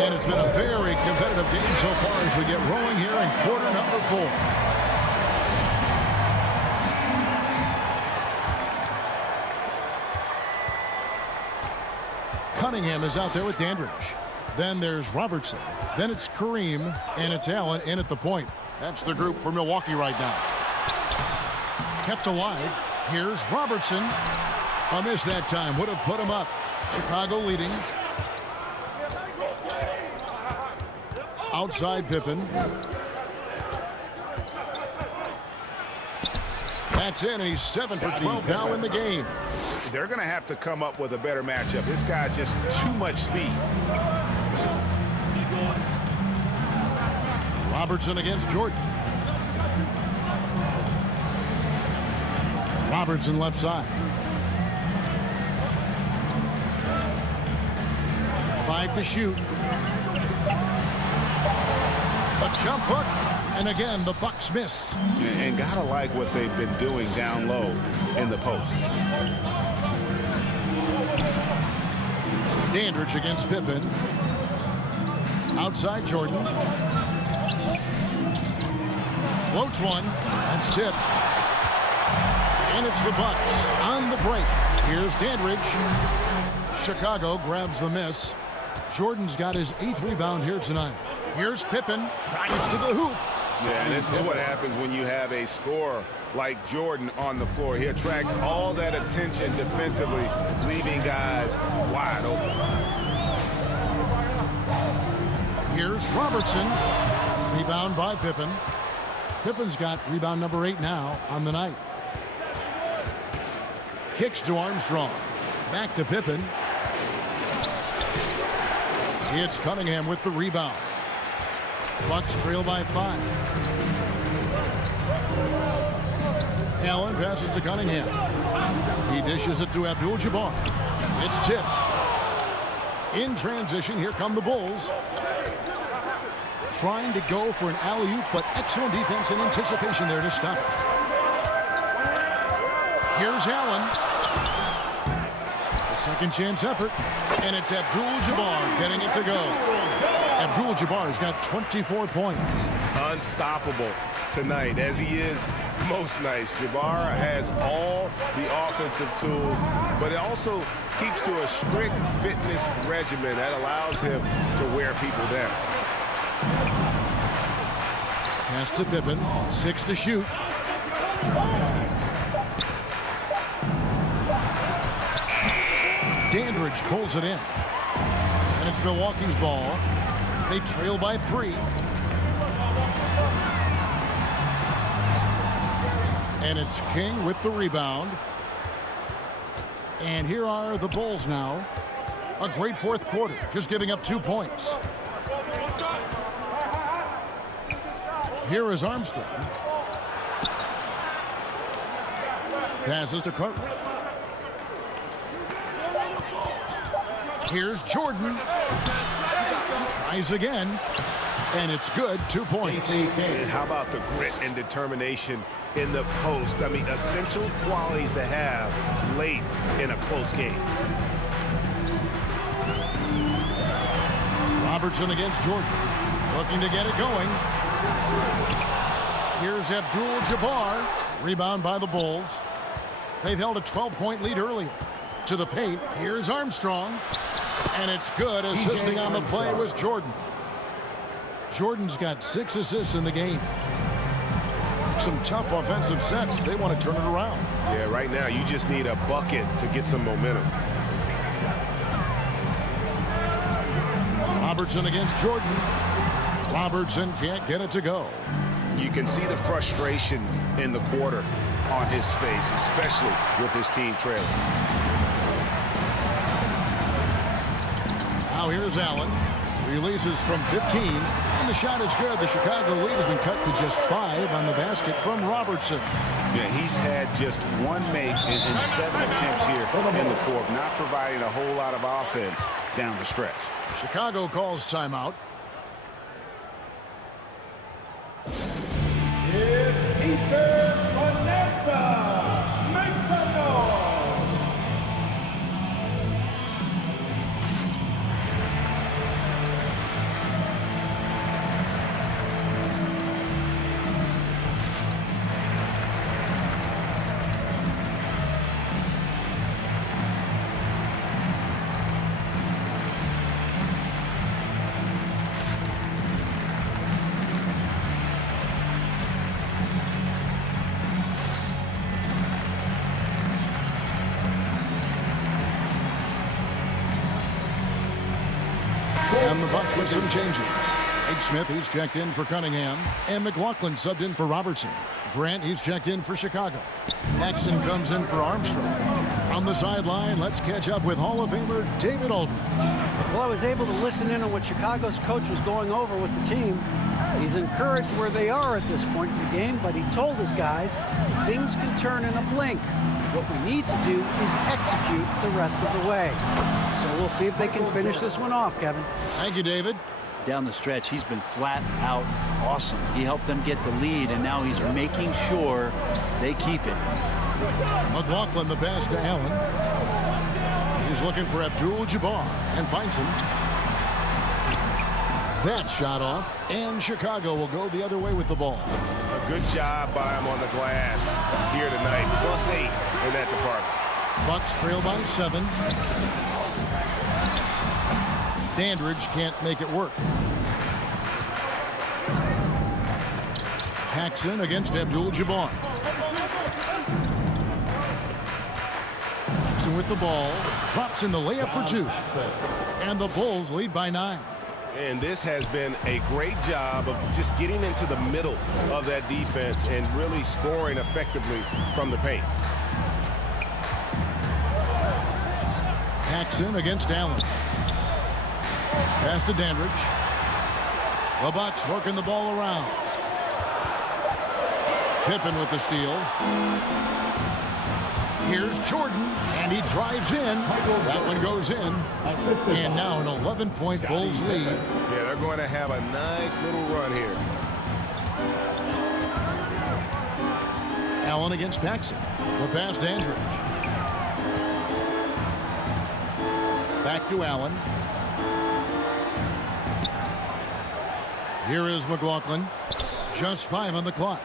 And it's been a very competitive game so far as we get rolling here in quarter number 4. Cunningham is out there with Dandridge. Then there's Robertson. Then it's Kareem, and it's Allen in at the point. That's the group for Milwaukee right now. Kept alive. Here's Robertson. A miss that time. Would have put him up. Chicago leading. Outside Pippen. That's in, and he's 7 for 12 now in the game. They're going to have to come up with a better matchup. This guy just too much speed. Robertson against Jordan. Robertson left side. 5 to shoot. A jump hook, and again the Bucks miss. And gotta like what they've been doing down low in the post. Dandridge against Pippen. Outside Jordan. Floats one. That's tipped. And it's the Bucks on the break. Here's Dandridge. Chicago grabs the miss. Jordan's got his 8th rebound here tonight. Here's Pippen. Drives to the hoop. Yeah, and this is what happens when you have a scorer like Jordan on the floor. He attracts all that attention defensively, leaving guys wide open. Here's Robertson. Rebound by Pippen. Pippen's got rebound number 8 now on the night. Kicks to Armstrong. Back to Pippen. It's Cunningham with the rebound. Bucks trail by 5. Allen passes to Cunningham. He dishes it to Abdul-Jabbar. It's tipped. In transition, here come the Bulls. Trying to go for an alley-oop, but excellent defense and anticipation there to stop it. Here's Allen. The second chance effort, and it's Abdul-Jabbar getting it to go. Abdul-Jabbar's got 24 points. Unstoppable tonight, as he is most nights. Jabbar has all the offensive tools, but it also keeps to a strict fitness regimen that allows him to wear people down. Pass to Pippen. 6 to shoot. Dandridge pulls it in. And it's Milwaukee's ball. They trail by 3. And it's King with the rebound. And here are the Bulls now. A great fourth quarter, just giving up 2 points. Here is Armstrong. Passes to Cartwright. Here's Jordan. Tries again. And it's good. 2 points. And how about the grit and determination in the post? I mean, essential qualities to have late in a close game. Robertson against Jordan. Looking to get it going. Here's Abdul-Jabbar. Rebound by the Bulls. They've held a 12-point lead earlier. To the paint. Here's Armstrong. And it's good. Assisting on the play was Jordan. Jordan's got 6 assists in the game. Some tough offensive sets. They want to turn it around. Yeah, right now you just need a bucket to get some momentum. Robertson against Jordan. Robertson can't get it to go. You can see the frustration in the quarter on his face, especially with his team trailing. Now here's Allen. Releases from 15, and the shot is good. The Chicago lead has been cut to just 5 on the basket from Robertson. Yeah, he's had just 1 make in 7 attempts here in the fourth, not providing a whole lot of offense down the stretch. Chicago calls timeout. It's Easter Bonanza. Make some noise. And the Bucks with some changes. Ike Smith, he's checked in for Cunningham. And McLaughlin subbed in for Robertson. Grant, he's checked in for Chicago. Paxson comes in for Armstrong. On the sideline, let's catch up with Hall of Famer David Aldridge. Well, I was able to listen in on what Chicago's coach was going over with the team. He's encouraged where they are at this point in the game, but he told his guys things can turn in a blink. What we need to do is execute the rest of the way. So we'll see if they can finish this one off, Kevin. Thank you, David. Down the stretch, he's been flat out awesome. He helped them get the lead, and now he's making sure they keep it. McLaughlin the pass to Allen. He's looking for Abdul-Jabbar and finds him. That shot off, and Chicago will go the other way with the ball. A good job by him on the glass here tonight. +8 in that department. Bucks trail by 7. Dandridge can't make it work. Paxson against Abdul-Jabbar. Paxson with the ball. Drops in the layup for 2. And the Bulls lead by 9. And this has been a great job of just getting into the middle of that defense and really scoring effectively from the paint. Paxson against Allen. Pass to Dandridge. The Bucks working the ball around. Pippen with the steal. Here's Jordan, and he drives in. That one goes in. And now an 11-point Bulls lead. Yeah, they're going to have a nice little run here. Allen against Paxson. The pass to Dandridge. Back to Allen. Here is McLaughlin. Just 5 on the clock.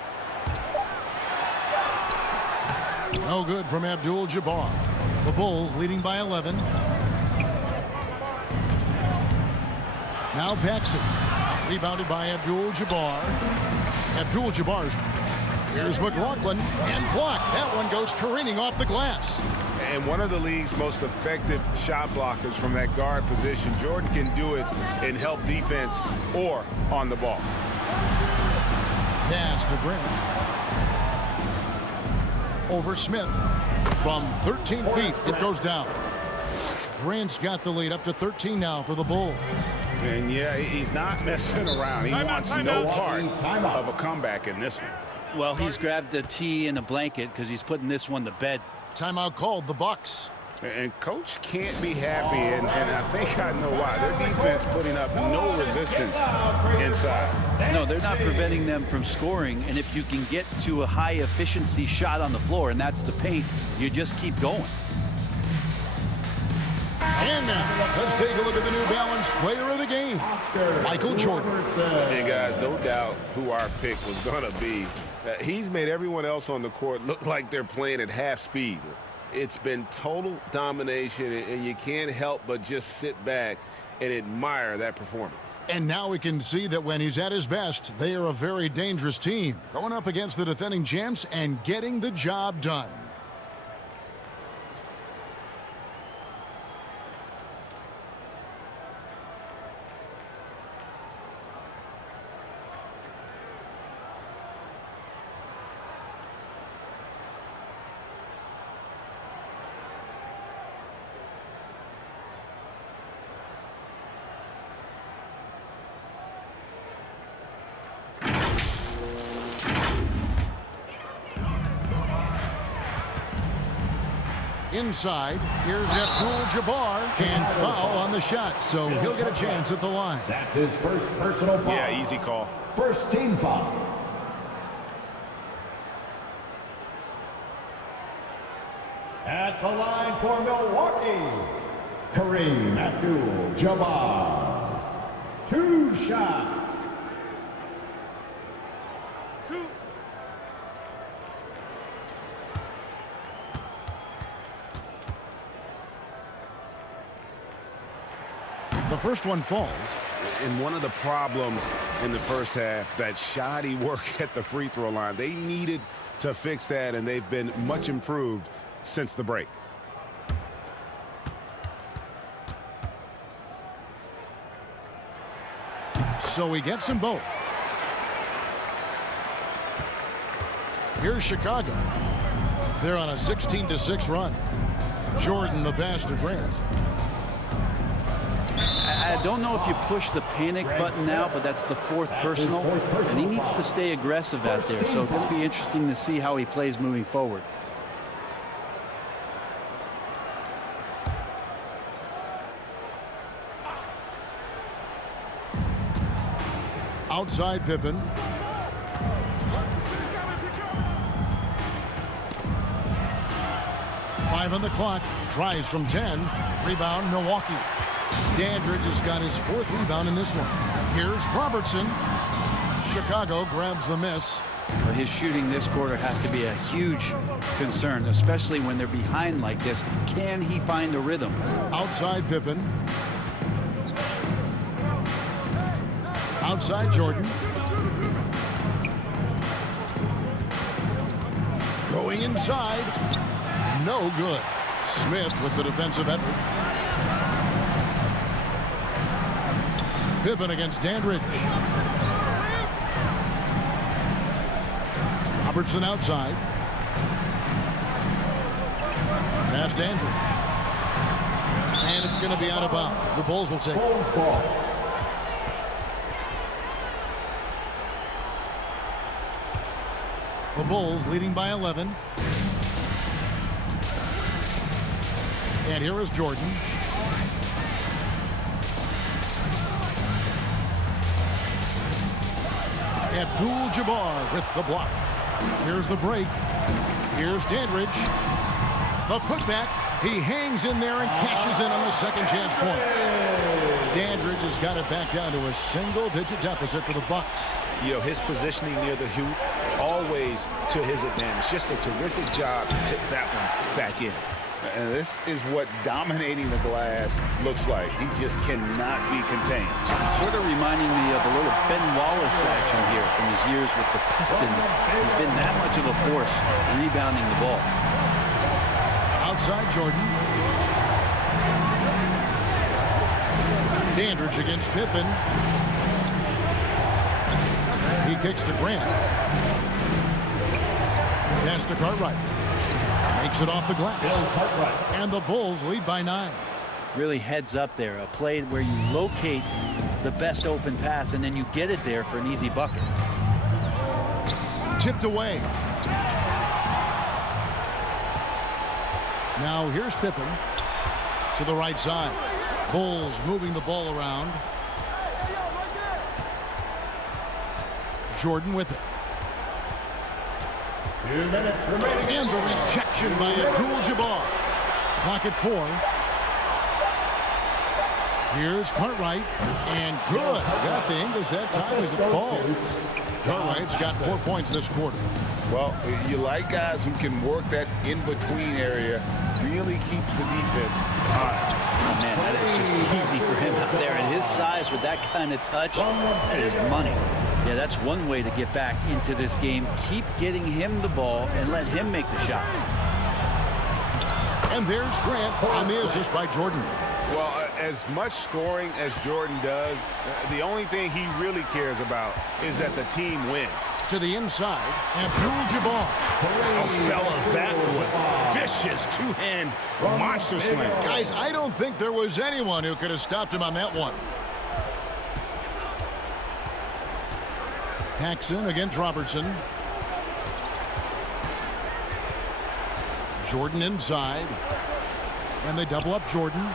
No good from Abdul-Jabbar. The Bulls leading by 11. Now Paxson. Rebounded by Abdul-Jabbar. Abdul-Jabbar's. Here's McLaughlin. And blocked. That one goes careening off the glass. And one of the league's most effective shot blockers from that guard position. Jordan can do it in help defense or on the ball. Pass to Grant. Over Smith. From 13 feet, it goes down. Grant's got the lead up to 13 now for the Bulls. And yeah, he's not messing around. He wants no part of a comeback in this one. Well, he's grabbed a tee and a blanket because he's putting this one to bed. Timeout called, the Bucks. And coach can't be happy, and I think I know why. Their defense putting up no resistance inside. No, they're not preventing them from scoring, and if you can get to a high-efficiency shot on the floor, and that's the paint, you just keep going. And now, let's take a look at the New Balance player of the game, Michael Jordan. Hey, guys, no doubt who our pick was going to be. He's made everyone else on the court look like they're playing at half speed. It's been total domination, and you can't help but just sit back and admire that performance. And now we can see that when he's at his best, they are a very dangerous team, going up against the defending champs and getting the job done. Inside, here's Abdul-Jabbar, and foul on the shot, so he'll get a chance at the line. That's his first personal foul. Yeah, easy call. First team foul. At the line for Milwaukee, Kareem Abdul-Jabbar. 2 shots. The first one falls. And one of the problems in the first half, that shoddy work at the free throw line. They needed to fix that, and they've been much improved since the break. So he gets them both. Here's Chicago. They're on a 16-6 run. Jordan, the pass to Grant. I don't know if you push the panic button now, but that's the fourth personal, and he needs to stay aggressive out there. So it's going to be interesting to see how he plays moving forward. Outside Pippen. Five on the clock. Tries from 10. Rebound, Milwaukee. Dandridge has got his 4th rebound in this one. Here's Robertson. Chicago grabs the miss. But his shooting this quarter has to be a huge concern, especially when they're behind like this. Can he find a rhythm? Outside Pippen. Outside Jordan. Going inside. No good. Smith with the defensive effort. Pippen against Dandridge. Robertson outside. Pass Dandridge. And it's going to be out of bounds. The Bulls will take it. The Bulls leading by 11. And here is Jordan. Abdul-Jabbar with the block. Here's the break. Here's Dandridge. The putback. He hangs in there and cashes in on the second chance points. Dandridge has got it back down to a single-digit deficit for the Bucks. You know, his positioning near the hoop, always to his advantage. Just a terrific job to tip that one back in. And this is what dominating the glass looks like. He just cannot be contained. Sort of reminding me of a little Ben Wallace action here from his years with the Pistons. He's been that much of a force rebounding the ball. Outside Jordan. Dandridge against Pippen. He kicks to Grant. Pass to Cartwright. Makes it off the glass. And the Bulls lead by 9. Really heads up there. A play where you locate the best open pass and then you get it there for an easy bucket. Tipped away. Now here's Pippen to the right side. Bulls moving the ball around. Jordan with it. 2 minutes remaining. And the rejection by Abdul-Jabbar. Clock at 4. Here's Cartwright. And good. Got the English that time as it falls. Cartwright's got 4 points this quarter. Well, you like guys who can work that in-between area. Really keeps the defense honest. Oh, man, that is just easy for him out there. At his size with that kind of touch, that is money. Yeah, that's one way to get back into this game. Keep getting him the ball and let him make the shots. And there's Grant on the assist by Jordan. Well, as much scoring as Jordan does, the only thing he really cares about is that the team wins. To the inside, Abdul-Jabbar. Oh, fellas, that was vicious two-hand monster slam. Guys, I don't think there was anyone who could have stopped him on that one. Paxson against Robertson. Jordan inside. And they double up Jordan.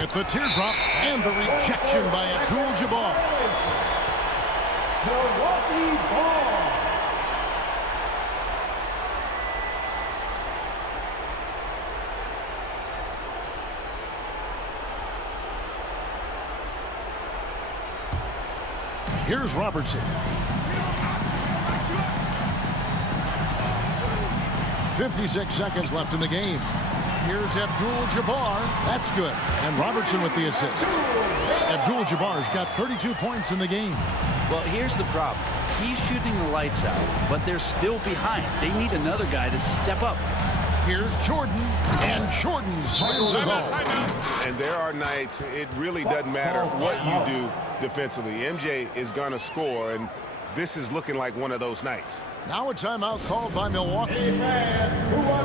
With the teardrop and the rejection by Abdul-Jabbar. Milwaukee ball. Here's Robertson. 56 seconds left in the game. Here's Abdul-Jabbar. That's good. And Robertson with the assist. Abdul-Jabbar's got 32 points in the game. Well, here's the problem. He's shooting the lights out, but they're still behind. They need another guy to step up. Here's Jordan, and Jordan slams it home. And there are nights it really doesn't matter what you do defensively. MJ is going to score, and this is looking like one of those nights. Now a timeout called by Milwaukee.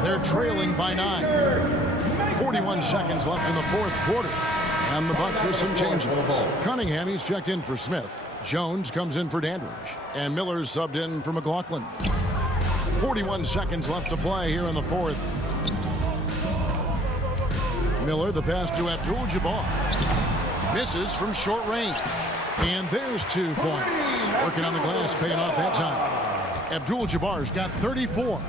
They're trailing by 9. 41 seconds left in the fourth quarter. And the Bucks with some changes. Cunningham, he's checked in for Smith. Jones comes in for Dandridge. And Miller's subbed in for McLaughlin. 41 seconds left to play here in the fourth. Miller, the pass to Abdul-Jabbar. Misses from short range. And there's 2 points. Working on the glass, paying off that time. Abdul-Jabbar's got 34.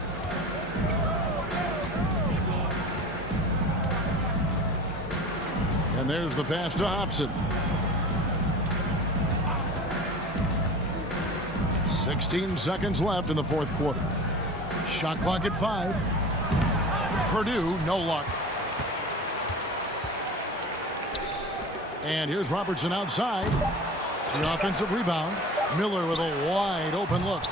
And there's the pass to Hobson. 16 seconds left in the fourth quarter. Shot clock at 5. Purdue, no luck. And here's Robertson outside. The offensive rebound. Miller with a wide open look.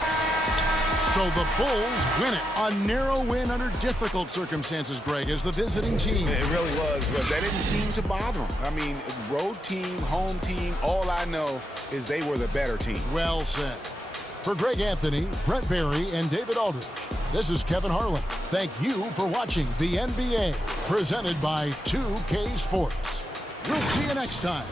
So the Bulls win it. A narrow win under difficult circumstances, Greg, as the visiting team. It really was, but that didn't seem to bother them. I mean, road team, home team, all I know is they were the better team. Well said. For Greg Anthony, Brett Barry, and David Aldridge, this is Kevin Harlan. Thank you for watching the NBA, presented by 2K Sports. We'll see you next time.